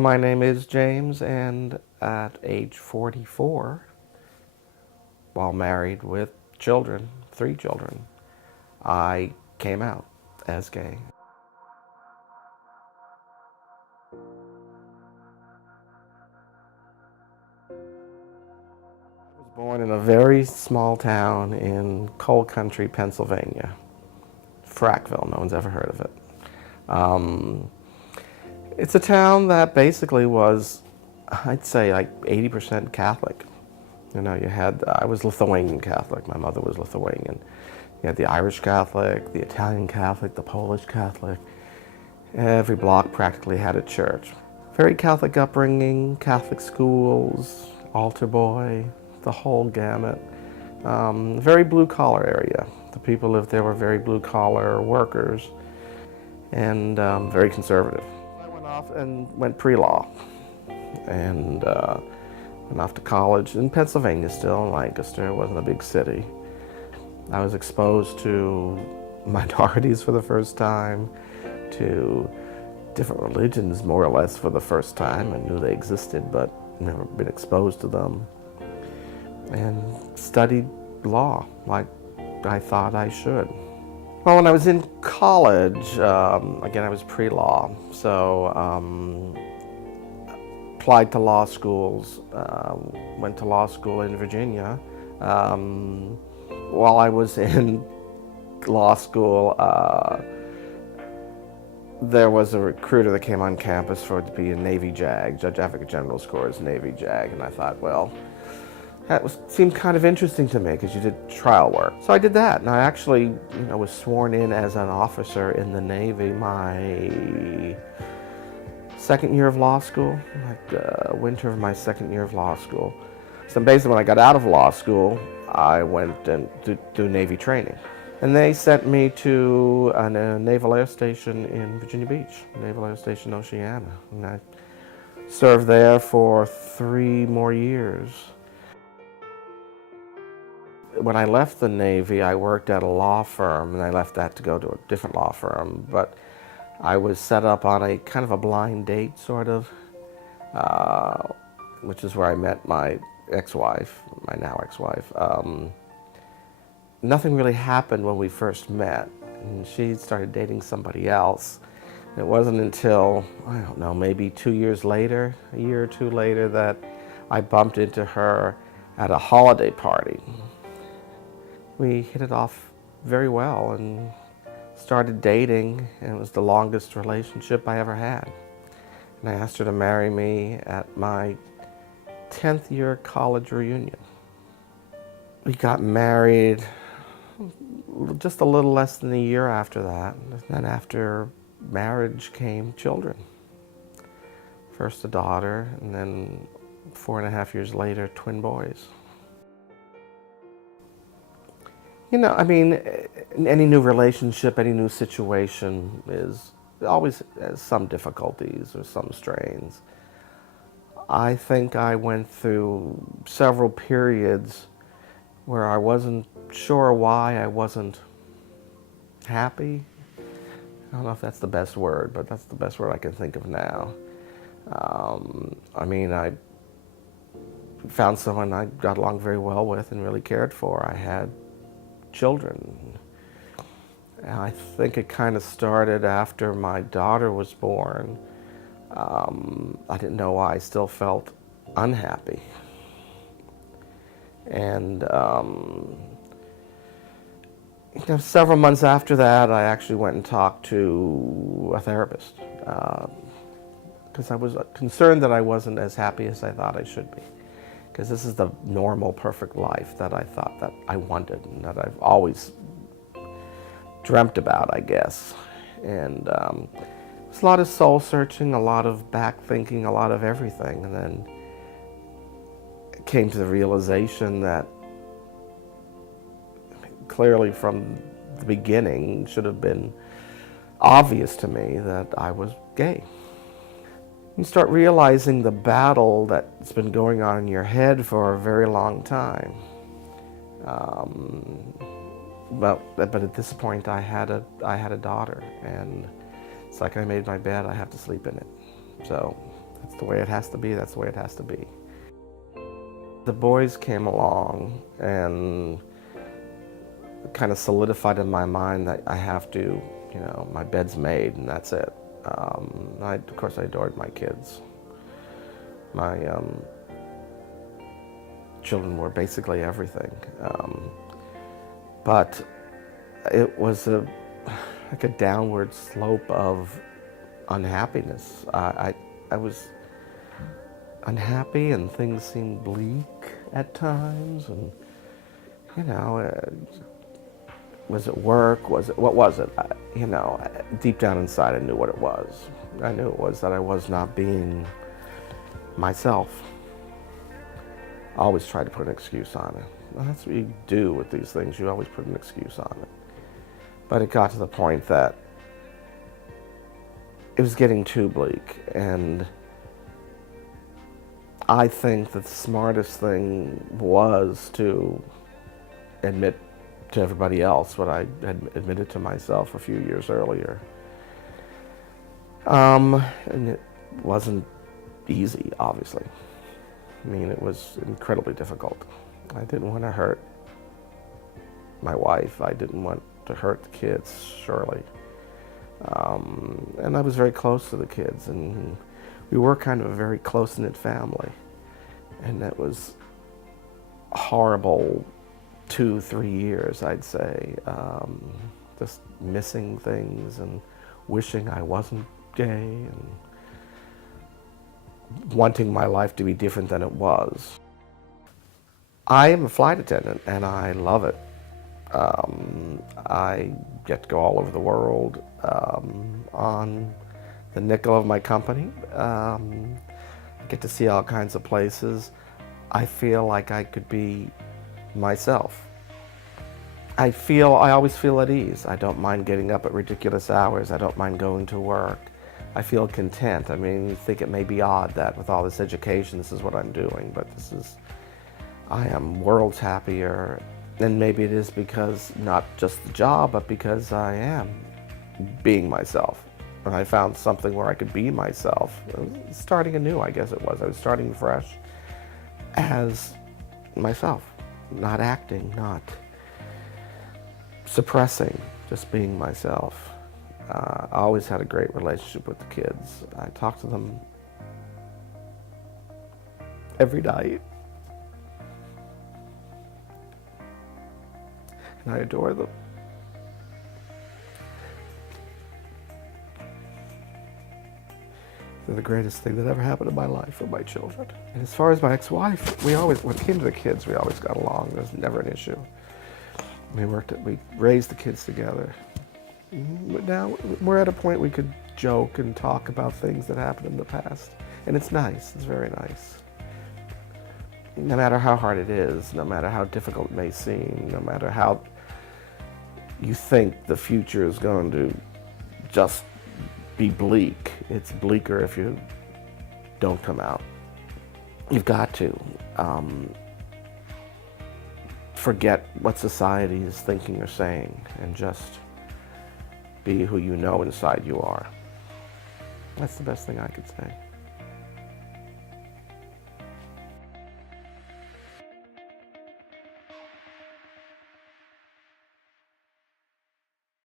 My name is James, and at age 44, while married with children, 3 children, I came out as gay. I was born in a very small town in coal country, Pennsylvania. Frackville, no one's ever heard of it. Um, it's a town that basically was, I'd say, like 80% Catholic. I was Lithuanian Catholic, my mother was Lithuanian. You had the Irish Catholic, the Italian Catholic, the Polish Catholic. Every block practically had a church. Very Catholic upbringing, Catholic schools, altar boy, the whole gamut. Very blue collar area. The people who lived there were very blue collar workers and very conservative. I went off and went pre-law and went off to college in Pennsylvania still, in Lancaster. It wasn't a big city. I was exposed to minorities for the first time, to different religions more or less for the first time. I knew they existed, but never been exposed to them. And studied law like I thought I should. Well, when I was in college, again, I was pre-law, so applied to law schools, went to law school in Virginia. While I was in law school, there was a recruiter that came on campus for it to be a Navy JAG, Judge Advocate General's Corps Navy JAG, and I thought, well, seemed kind of interesting to me because you did trial work. So I did that, and I actually was sworn in as an officer in the Navy my second year of law school, like winter of my second year of law school. So basically when I got out of law school, I went and to do Navy training. And they sent me to a Naval Air Station in Virginia Beach, Naval Air Station Oceana. And I served there for 3 more years. When I left the Navy, I worked at a law firm, and I left that to go to a different law firm. But I was set up on a kind of a blind date, sort of, which is where I met my ex-wife, my now ex-wife. Nothing really happened when we first met, and she started dating somebody else. It wasn't until, I don't know, maybe 2 years later, a year or two later, that I bumped into her at a holiday party. We hit it off very well and started dating, and it was the longest relationship I ever had. And I asked her to marry me at my 10th year college reunion. We got married just a little less than a year after that. And then after marriage came children. First a daughter, and then 4.5 years later, twin boys. Any new relationship, any new situation is always has some difficulties or some strains. I think I went through several periods where I wasn't sure why I wasn't happy. I don't know if that's the best word, but that's the best word I can think of now. I found someone I got along very well with and really cared for. I had children. And I think it kind of started after my daughter was born. I didn't know why I still felt unhappy. And several months after that, I actually went and talked to a therapist because I was concerned that I wasn't as happy as I thought I should be. Because this is the normal, perfect life that I thought that I wanted and that I've always dreamt about, I guess. And it's a lot of soul searching, a lot of back thinking, a lot of everything. And then it came to the realization that clearly from the beginning should have been obvious to me that I was gay. You start realizing the battle that's been going on in your head for a very long time. But at this point, I had a daughter, and it's like I made my bed, I have to sleep in it. So That's the way it has to be, that's the way it has to be. The boys came along and kind of solidified in my mind that I have to, you know, my bed's made and that's it. Of course, I adored my kids. My children were basically everything. But it was like a downward slope of unhappiness. I was unhappy and things seemed bleak at times, and you know, was it work? What was it? You know, deep down inside, I knew what it was. I knew it was that I was not being myself. I always tried to put an excuse on it. Well, that's what you do with these things. You always put an excuse on it. But it got to the point that it was getting too bleak, and I think that the smartest thing was to admit to everybody else what I had admitted to myself a few years earlier. And it wasn't easy, obviously. I mean, it was incredibly difficult. I didn't want to hurt my wife. I didn't want to hurt the kids, surely. And I was very close to the kids, and we were kind of a very close-knit family. And that was a horrible 2-3 years, I'd say. Just missing things and wishing I wasn't gay and wanting my life to be different than it was. I am a flight attendant and I love it. I get to go all over the world on the nickel of my company. I get to see all kinds of places. I feel like I could be myself. I always feel at ease. I don't mind getting up at ridiculous hours. I don't mind going to work. I feel content. I mean, you think it may be odd that with all this education, this is what I'm doing, but I am worlds happier. And maybe it is because not just the job, but because I am being myself. And I found something where I could be myself. Starting anew, I guess it was. I was starting fresh as myself, not acting, not suppressing, just being myself. I always had a great relationship with the kids. I talk to them every night. And I adore them. They're the greatest thing that ever happened in my life for my children. And as far as my ex-wife, when it came to the kids, we always got along. There was never an issue. We raised the kids together. But now we're at a point we could joke and talk about things that happened in the past. And it's nice, it's very nice. No matter how hard it is, no matter how difficult it may seem, no matter how you think the future is going to just be bleak, it's bleaker if you don't come out. You've got to forget what society is thinking or saying and just be who you know inside you are. That's the best thing I could say.